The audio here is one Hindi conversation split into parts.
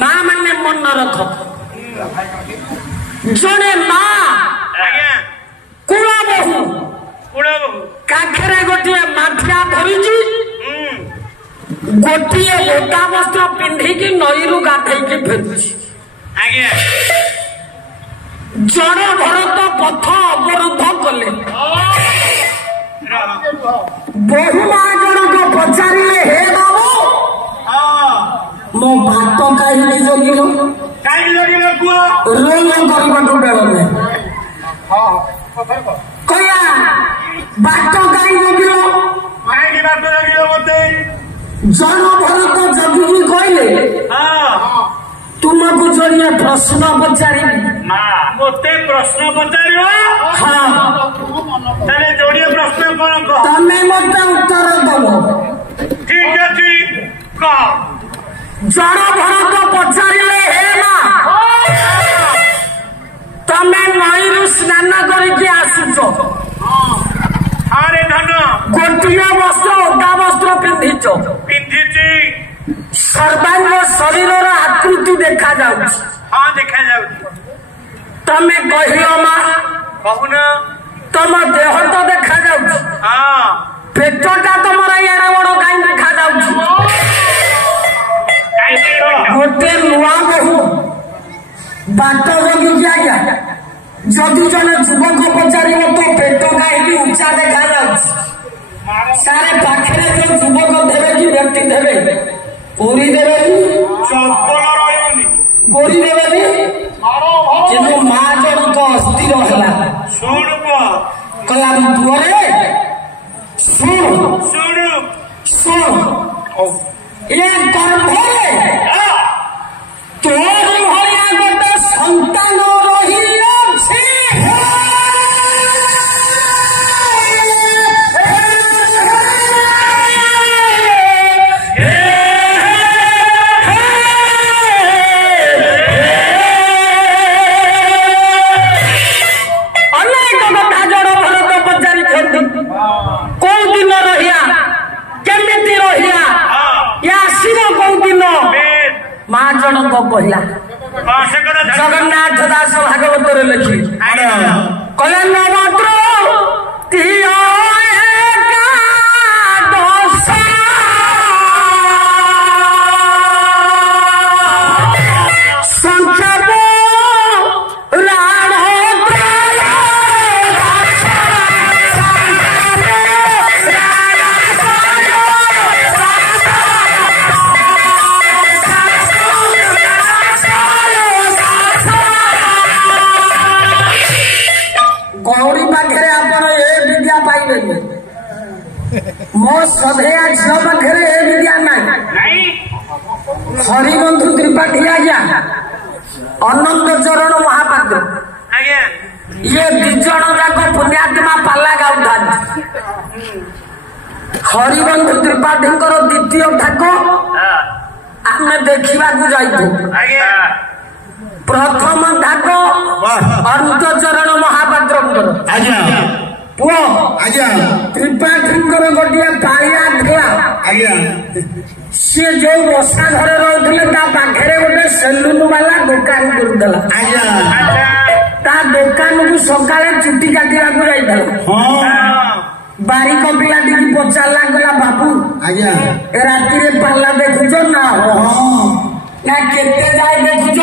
माँ मैंने मन न रख जड़े माँ कूल बहु काखरे गोटे माठिया धरी गोटे मोटा वस्त्र पिंधिकी नईरू गाधेकी फेरुची जड़ भरत पथ अवरोध कले बहु माँ जनक पचारे हे बाबू मो बात कहीं जगिल रोल करवा बेल कया बात कहीं जगिल जन भरत जगिकी कहले तुमको जोड़िए प्रश्न पचारि मते प्रश्न पचार हाँ जोड़िए प्रश्न कौन कह तमें मत उत्तर दब ठीक अच्छी कह जड़ भरत पचारे हे ना तमें नईरू स्नान करके आसुच अरे धन गोटे वस्त्र ओटा वस्त्र पिंधिच पिंधिची सर्वांग शरीर आकृति देखा जाउछि हाँ देखा जाऊ तमें कहियो माँ कहून तम देह तो देखा जाउछि हाँ पेटटा तुमर यार बड़ कहीं देखा जाउछि गोटे नुआ बहु बाट जगी आज्ञा जदि जने युवक पचार तो पेट कहीं उच्चा देखा जाउछि सारे पाखे जो युवक देवे कि व्यक्ति देवे पूरी देवे चप्पल रही गोरी देवे कि माँ जन तो अस्थिर है शुण कला पुअरे शुण शुण शुण ये गर्भे तोर भया गोटे संतान रही अछि माँ जनक कहला जगन्नाथ दास भागवत लिखी कहला मात्र मो सभे झील पाखे विद्या ना हरिबंधु त्रिपाठी आज्ञा अनंत चरण महापात्र ये दिज जाक पुण्यात्मा पाला गाँव हरिबंधु त्रिपाठी द्वितीय ठाक आम देखा जाइु प्रथम ठाक अनंत चरण महापात्र पुओ त्रिपाठी गोटे कालिया था सी जो बसा घर रोते पाखे गोटे सेलुन वाला दुकान करदेला दुकान को सका चुटी काटा जाता बारिक पिलाटी पचारा गला बाबू राति पाला देखुच ना केते जाए देखुच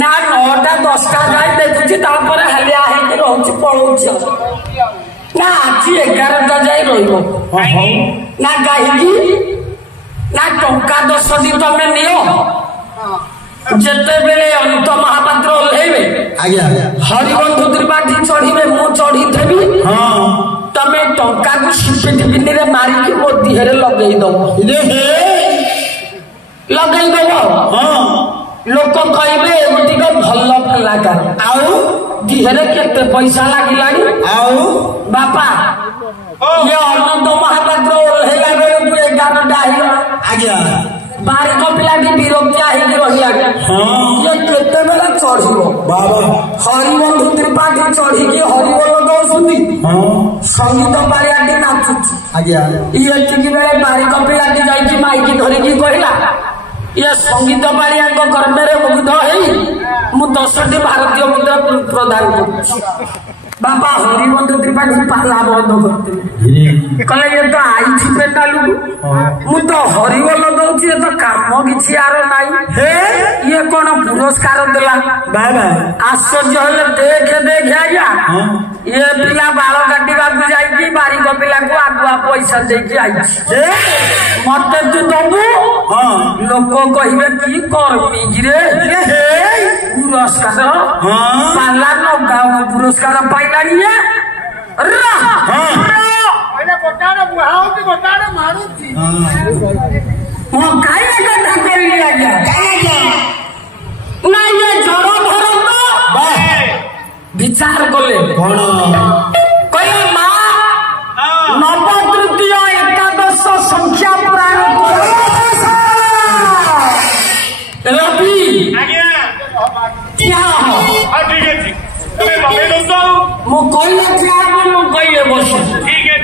ना 9टा 10टा जाए देखुची हालिया रोचे पलाऊच ना आज 11टा जाए ना कहीं ना टंका 10 दिन तमें नियो जिते बेले अनंत महापात्र ओह्लैबे हरिबंधु त्रिपाठी चढ़े मु चढ़ी थी तमें टंका को सिपिटी मारिकी मो दिहरे लगेदब लोक कहे एगुटिक भल कलाकार दिहरे केते पैसा लगिला बापा ये अनंत महापात्र ओह्लैला बेलू 11टा आज्ञा बारिक पिलाटी विरक्तिया ये केते बेला चढ़ो हरिबंधु त्रिपाठी चढ़ी हरिबोल दौरान संगीत बारियाटी नाचुच ये बेले बारिक पिलाटी जाइए माइकी धरिकी कहला ये संगीत बाड़िया गर्भे मुग्ध हो 10टी भारतीय मुद्रा प्रदान कर बाबा हरिबंधु त्रिपाठी पाला बंद करते कहले ये तो आई पेटालू मु तो हरिबल दौची ये तो काम किसी आर नाई ये कौन पुरस्कार देला बाबा आश्चर्य हेले देखे आज्ञा ये पिला बाल काटा जाइए बारिक पिला को आगुआ पैसा देकी आई मत तू दबू लोक कहे कि कर्मी रे पुरस्कार पाला न पुरस्कार पाइलानी विचार कले कहे माँ नव तृतीय एकादश संख्या पुराण रवि क्या मु कहले बस ठीक है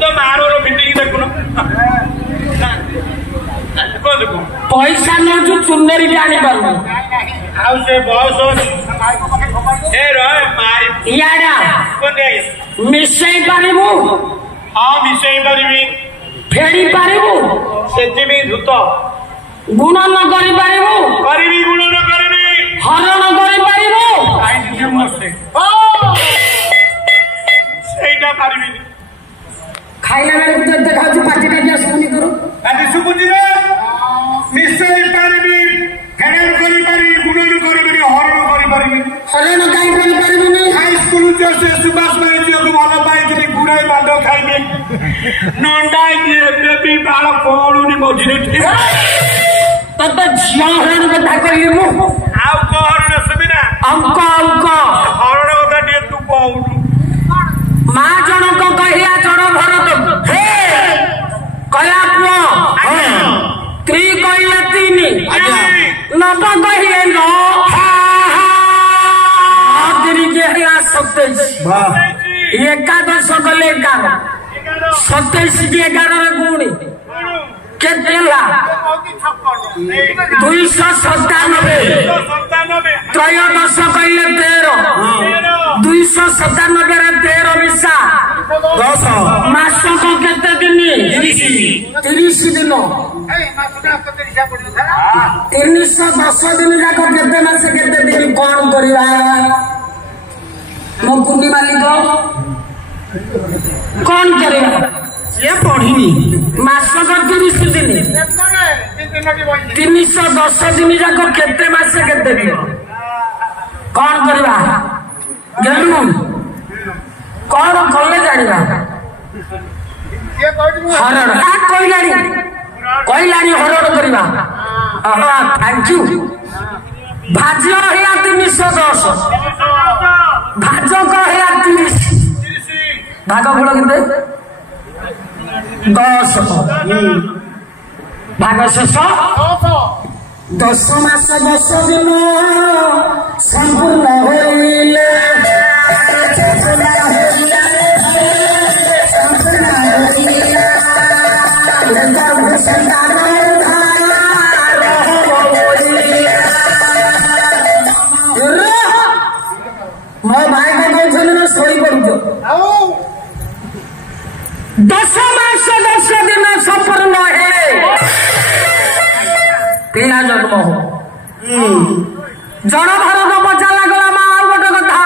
तो मारो भिंडी देखुन पैसा नौ चुनेरी भी आनी पार मिसई पारू हाँ मिसई पारि फेड़ी पारू से धूत गुण न करी गुण न करी हरण करी खाइला बेलू तो देखा पार्टी टाइम शुभुनी करो शुभुची मिसई पारि फेड़ कर गुण कर हरण कर हरण कहीं हाईस्कूल सुभाष भाई को भल पाई गुड़े बांध खाइबे नंडा भी बाल पड़ुनी मझे तो झील हरण कथा कही मु हरण सुविधा अंक हरण कथा तू कहू माँ जनक कहिया जड़ भरत कला पुओ त्रि कहले 3 नव कहिले 27 एकादश गले 11 27 की 11 गुणी केते 297 त्रयोदश कहले 13 297 13 मिशा 10 मासक केते दिन 30 दिन 310 दिन जाक केते मास केते दिन कौन करवा मो कुंडी मालिक कौन करेगा ये पढ़ी मासक 30 दिन 310 दिन जाक केते मास केते दिन कौन करवा गेलू कौन कले जानिबा हरण कहलानी हरण करवा थैंक यू भाज है 310 भाज कहला 30 भाग फल के 10 भाग शेष 10 मास 10 दिन संपूर्ण होइले मो भाई को कहते शोई पड़ू 10 मास 10 दिन संपूर्ण है पिला जन्म हो जन भारत बचा लगला माँ आ गोटे कथा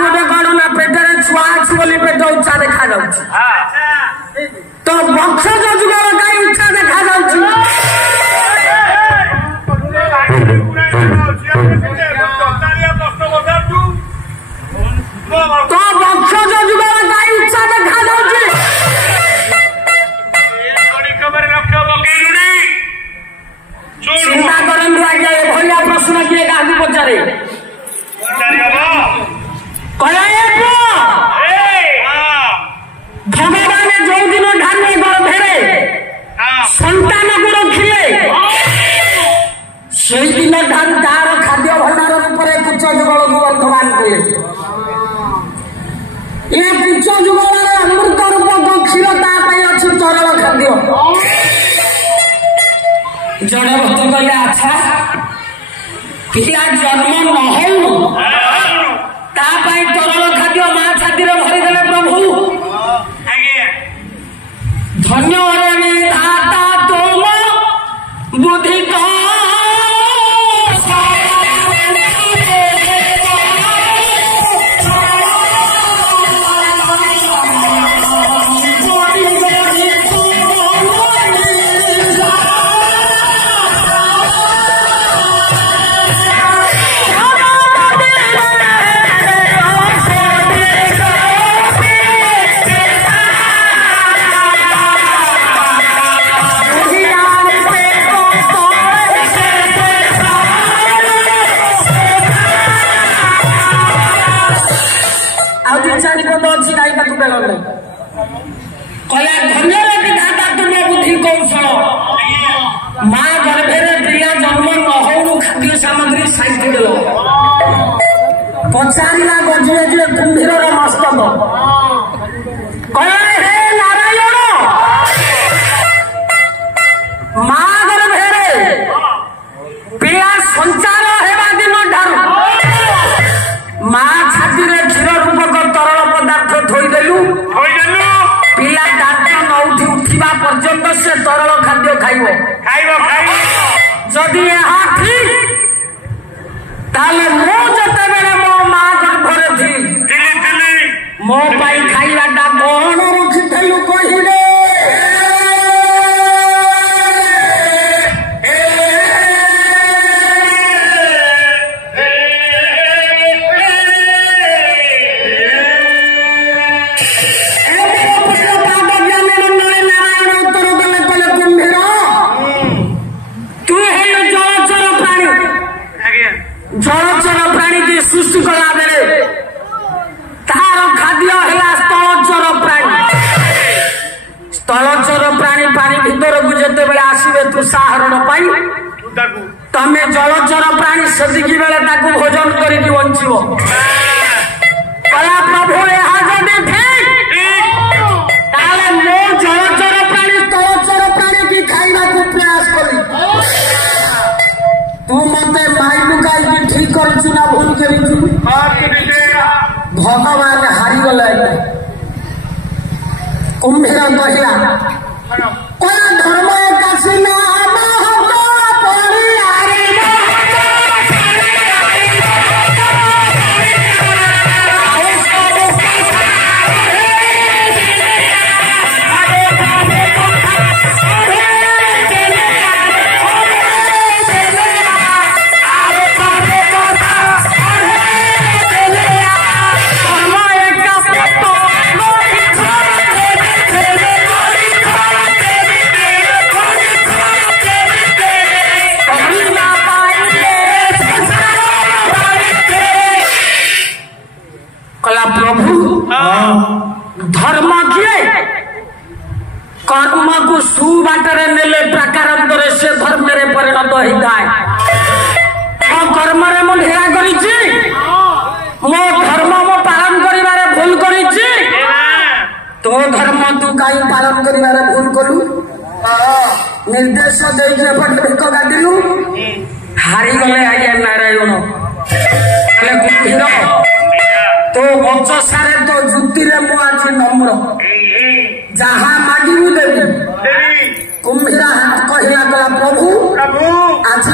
गोटे कौन ना पेटे छुआ अच्छी बोली पेट उच्चा देखा जाऊँ तो वंश जुगार कहीं उच्चा देखा जाऊँ तो वंश जुगार कहीं उच्चा देखा जाऊँ चिंता करन आज्ञा एभलिया प्रश्न किए गाँव पचारे भगवान जो दिन ढानी गर्भे जड़ भक्त कहले अच्छा पिला जन्म न हो तरल खाद्य माँ छाती भरीदेले प्रभु धन्य दाता तुम बुद्धि माँ गर्भे पिला जन्म न हो खाद्य सामग्री साइड देल पचारा गजरे कुंभीर मस्तक कहे हे नारायण माँ गर्भे पिला संचार हेबा दिन ठारू माँ छाती क्षीर रूपक तरल पदार्थ थोदेलु पिला दांत न उठा पर्यंत से तरल खाद्य खाइब जदि यहाँ ठीक ताले मो जते बेले मो माँ गर्भरे थी मो पाई खाइबाटा कौन रखिथलु कहिले जलचर प्राणी की सृष्टि कला बेले तार खाद्य है स्थलचर प्राणी स्थलचर प्राणी पानी भीतर को जिते बेले आसवे तुषाहरण तमे जलचर प्राणी सेतिकी बेले ताकू भोजन करके बंचब कला प्रभु यहाँ जदि ठीक ताले मो जलचर प्राणी स्थलचर प्राणी की खाइबा को प्रयास करी तू मते माइलु गाई ठीक करछु ना भूल करिछु भगवान हारी गले कुंभीर कहला कोन धर्म कासी ना धर्म किए कर्म को सुबाटरे नेले प्रकारांतरे से धर्म रे परिणत होता है कर्म रे मो ढेरा करिछि मो धर्म मो पालन करिबारे भूल करिछि तो धर्म तू काई पालन करिबारे भूल करू निर्देश देके पट भिक काटिलु हारी गले आज्ञा नारायण ले कुंभीर तो बचसारे तो जुक्ति रे मु आज नम्र जहाँ मागिबु देवी कुंभीरा कहला प्रभु आज